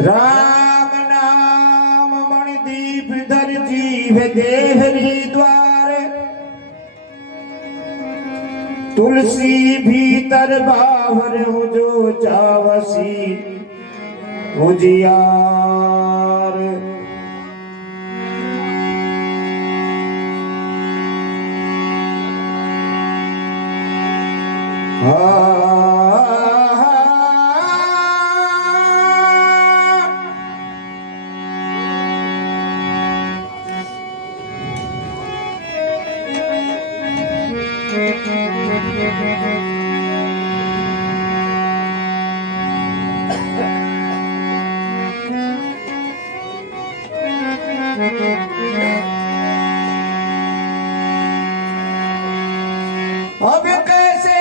राम नाम मणिदीप धर जीव देह द्वार तुलसी भीतर बाहर हो जो चावसी उजियार। अब कैसे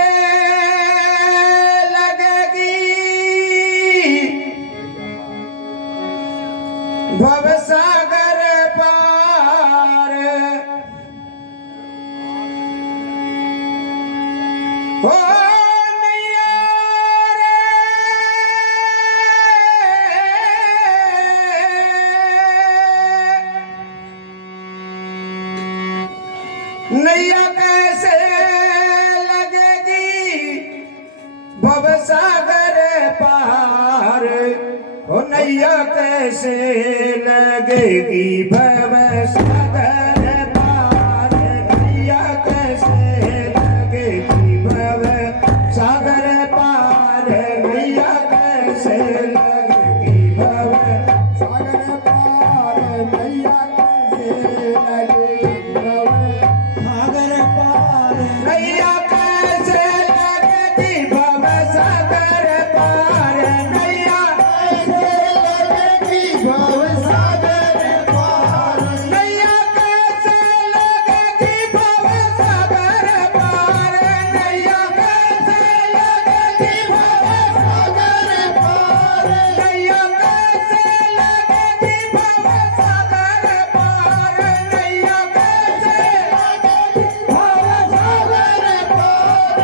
लगेगी भवसागर पार, हो नैया रे नैया कैसे भवसागर पार, हो नैया कैसे लगेगी भवसागर पार, नैया कैसे लगेगी भवसागर पार, नैया कैसे लगेगी भवसागर पार, नैया कैसे लगेगी भवसागर पार, नैया कैसे लगेगी भवसागर पार, नैया कैसे लगेगी भवसागर पार, नैया कैसे लगेगी भवसागर पार, नैया कैसे लगेगी भवसागर पार, नैया कैसे लगेगी भवसागर पार, नैया कैसे लगेगी भवसागर पार।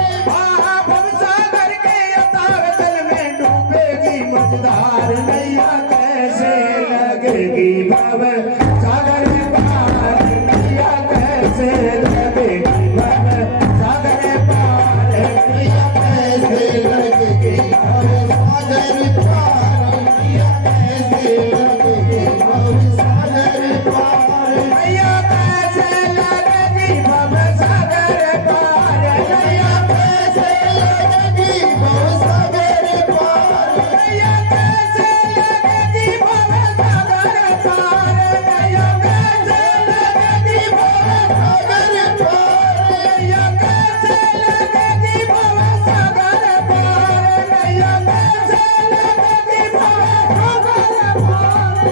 भवसागर के अथाह जल में डूबेगी मझधार, नैया कैसे लगेगी भवसागर पार, नैया कैसे लगेगी भवसागर पार, नैया कैसे लगेगी भवसागर पार, नैया कैसे लगेगी भवसागर पार, नैया कैसे लगेगी भवसागर पार, नैया कैसे लगेगी भवसागर पार, नैया कैसे लगेगी भवसागर पार, नैया कैसे लगेगी भवसागर पार, नैया कैसे लगेगी भवसागर पार, नैया कैसे लगेगी भवसागर पार।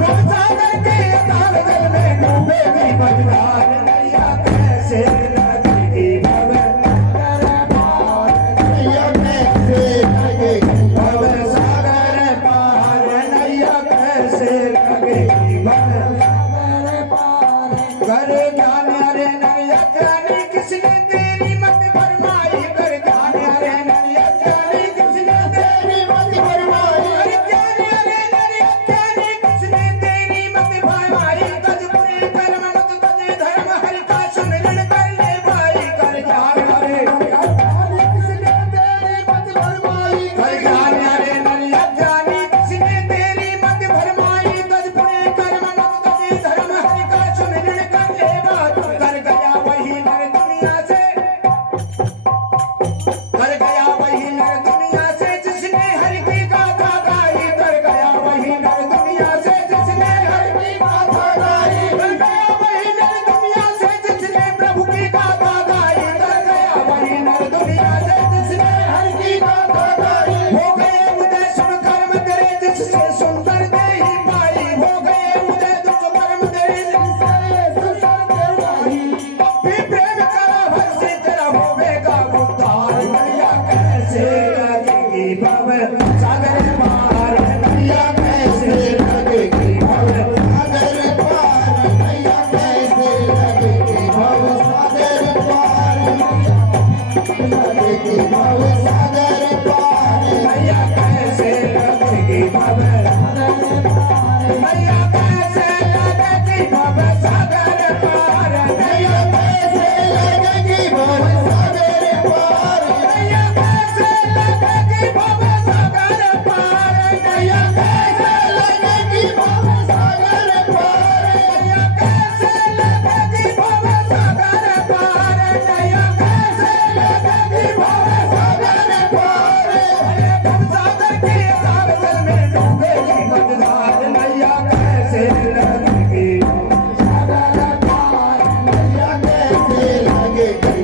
भवसागर के अथाह जल में डूबेगी मझधार, नैया कैसे लगेगी भवसागर पार, नैया कैसे लगेगी भवसागर पार, नैया कैसे लगेगी भवसागर पार। करे जाने रे नैया जाने किसने तेरी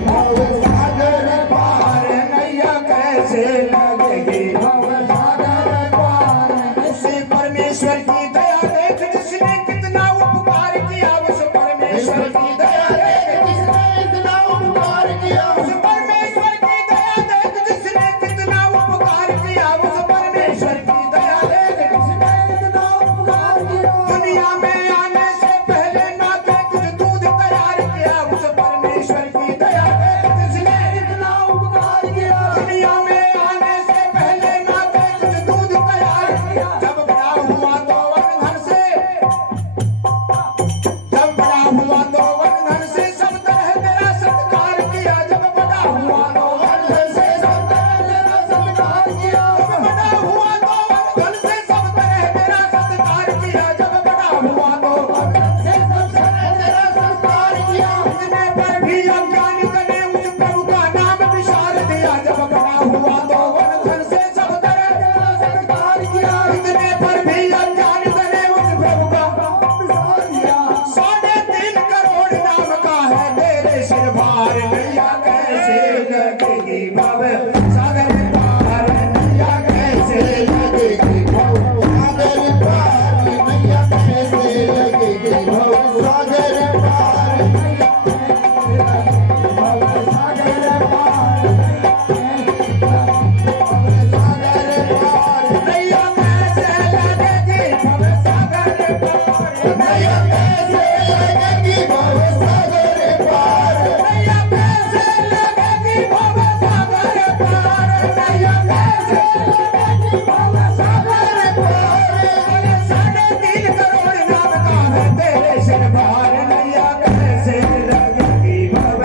भव सागर पार नैया कैसे लगेगी भव सागर पार उसे परमेश्वर की दया देख जिसने कितना उपकार किया उस परमेश्वर की दया देख जिसने कितना उपकार किया उस परमेश्वर की दया देख जिसने कितना उपकार किया उस परमेश्वर की दया देख जिसने कितना उपकार किया दुनिया में आने से पहले ना के कुछ दूध तैयार किया उस परमेश्वर की दया देख जिसने कितना उपकार किया दुनिया में आने से पहले ना के कुछ दूध तैयार किया जब बड़ा हुआ तो वरधन से जब बड़ा हुआ तो वरधन से सब तरह तेरा सत्कार किया जब बड़ा हुआ तो वरधन से सब तरह तेरा सत्कार किया जब बड़ा हुआ तो वरधन से सब तरह तेरा सत्कार किया जब बड़ा हुआ तो वरधन से सब तरह तेरा सत्कार किया इतने पर भी अज्ञानी तने उस प्रभु का नाम विशाल दिया जब बड़ा हुआ तो वरधन से सब तरह तेरा सत्कार किया इतने पर भी अज्ञानी तने उस प्रभु का विशाल दिया 3.5 करोड़ नाम का है तेरे सिर भार नैया कैसे लगेगी भव सागर पार नैया कैसे लगेगी भव सागर पार नैया कैसे लगेगी भव सागर पार भव सागर पार नैया कैसे लगेगी भव सागर पार नैया कैसे लगेगी भव सागर पार नैया कैसे लगेगी भव सागर पार नैया कैसे लगेगी भव सागर पार 3.5 करोड़ नाम का है तेरे सिर भार नैया कैसे लगेगी भव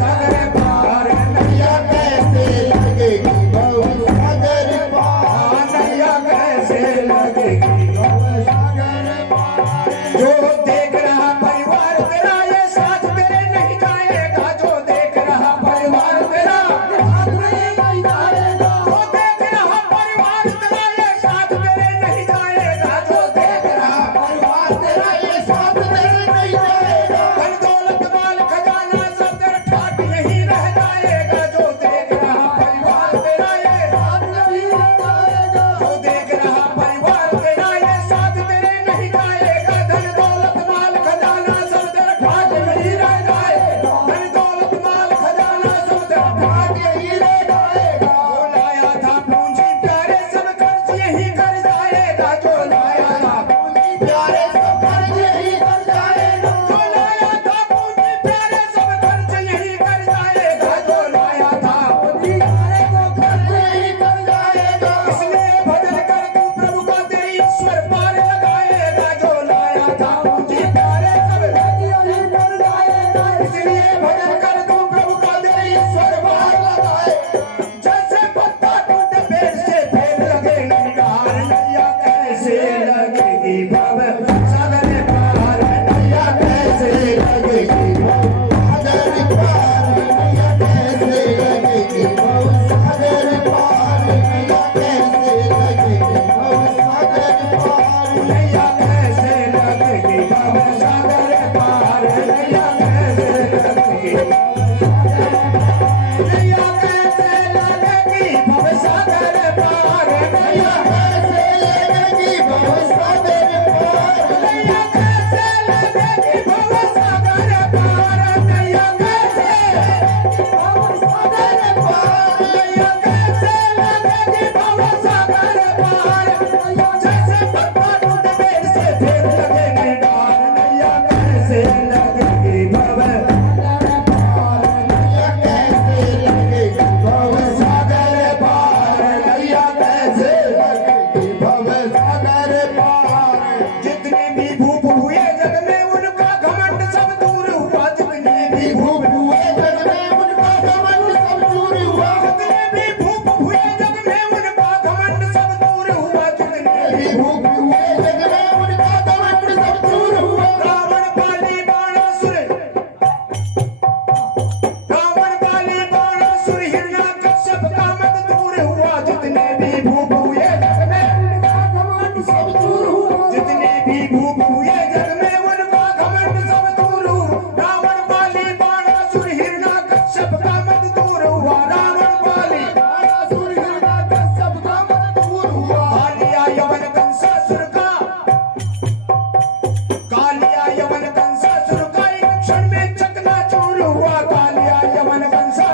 सागर पार नैया कैसे लगेगी भव सागर पार नैया कैसे लगेगी भव सागर पार जो देख रहा परिवार तेरा ये साथ तेरे नहीं जाएगा जो देख रहा परिवार तेरा साथ तेरे नहीं जाएगा जो देख रहा परिवार तेरा ये साथ तेरे नहीं जाएगा जो देख रहा परिवार तेरा ये साथ तेरे नहीं जाएगा धन दौलत माल खजाना सब तेरा ठाट यही रह जाएगा जो देख रहा परिवार तेरा ये साथ नहीं रह जाएगा जो देख रहा परिवार तेरा ये साथ तेरे नहीं जाएगा धन दौलत माल खजाना सब तेरा ठाट यही रह जाएगा धन दौलत माल खजाना सब तेरा ठाट यही रह जाएगा जो लाया था पूंजी प्यारे सब खर्च यही कर जाएगा जो लाया था पूंजी प्यारे सब खर्च यही कर जाएगा जो लाया था पूंजी प्यारे सब खर्च यही कर जाएगा जो लाया था पूंजी प्यारे सब खर्च यही कर जाएगा इसलिए भजन कर तू प्रभु का तेरी ईश्वर पार लगाएगा जो लाया था पूंजी प्यारे सब खर्च यही कर जाएगा इसलिए भजन कर तू प्रभु का तेरी ईश्वर पार लगाए जैसे पत्ता टूटे पेड़ से फेर लगे नहीं डार नैया कैसे लगेगी भव सागर पार नैया कैसे लगेगी भव सागर पार नैया कैसे लगेगी भव सागर पार नैया कैसे लगेगी भव सागर पार नैया कैसे लगेगी भव सागर पार नैया कैसे लगेगी नैया कैसे लगेगी भव सागर पार नैया कैसे लगेगी भव सागर पार नैया कैसे लगेगी भव सागर पार नैया कैसे भव सागर पार नैया कैसे लगेगी भव सागर पार जैसे पत्ता टूटे पेड़ से फेर लगे नहीं डार नैया कैसे लगेगी भव सागर पार नैया सबका मन दूर हुआ रावण वाली कालासुर हिरण्याकश सबका मन दूर हुआ। कालिया यवन कंसासुर का कालिया यवन कंसासुर का एक क्षण में चकनाचूर हुआ कालिया यवन कंसा